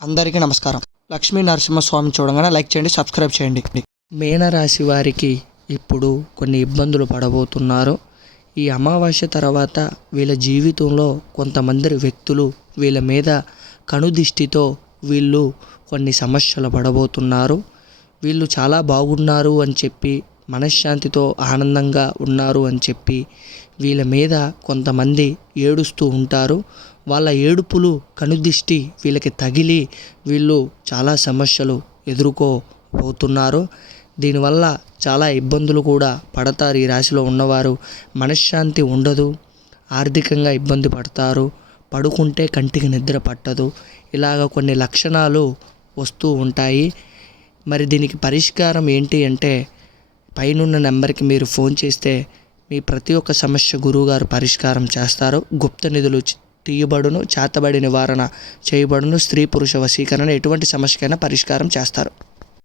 అందరికీ నమస్కారం. లక్ష్మీ నరసింహస్వామి చూడగానే లైక్ చేయండి, సబ్స్క్రైబ్ చేయండి. మీనరాశి వారికి ఇప్పుడు కొన్ని ఇబ్బందులు పడబోతున్నారు. ఈ అమావాస్య తర్వాత వీళ్ళ జీవితంలో కొంతమంది వ్యక్తులు వీళ్ళ మీద కనుదిష్టితో వీళ్ళు కొన్ని సమస్యలు పడబోతున్నారు. వీళ్ళు చాలా బాగున్నారు అని చెప్పి, మనశ్శాంతితో ఆనందంగా ఉన్నారు అని చెప్పి వీళ్ళ మీద కొంతమంది ఏడుస్తూ ఉంటారు. వాళ్ళ ఏడుపులు కనుదిష్టి వీళ్ళకి తగిలి వీళ్ళు చాలా సమస్యలు ఎదుర్కోబోతున్నారు. దీనివల్ల చాలా ఇబ్బందులు కూడా పడతారు. ఈ రాశిలో ఉన్నవారు మనశ్శాంతి ఉండదు, ఆర్థికంగా ఇబ్బంది పడతారు, పడుకుంటే కంటికి నిద్ర పట్టదు, ఇలాగ కొన్ని లక్షణాలు వస్తూ ఉంటాయి. మరి దీనికి పరిష్కారం ఏంటి అంటే, పైనున్న నెంబర్కి మీరు ఫోన్ చేస్తే మీ ప్రతి ఒక్క సమస్య గురువుగారు పరిష్కారం చేస్తారు. గుప్త నిధులు తీయబడును, చేతబడి నివారణ చేయబడును, స్త్రీ పురుష వశీకరణ ఎటువంటి సమస్యకైనా పరిష్కారం చేస్తారు.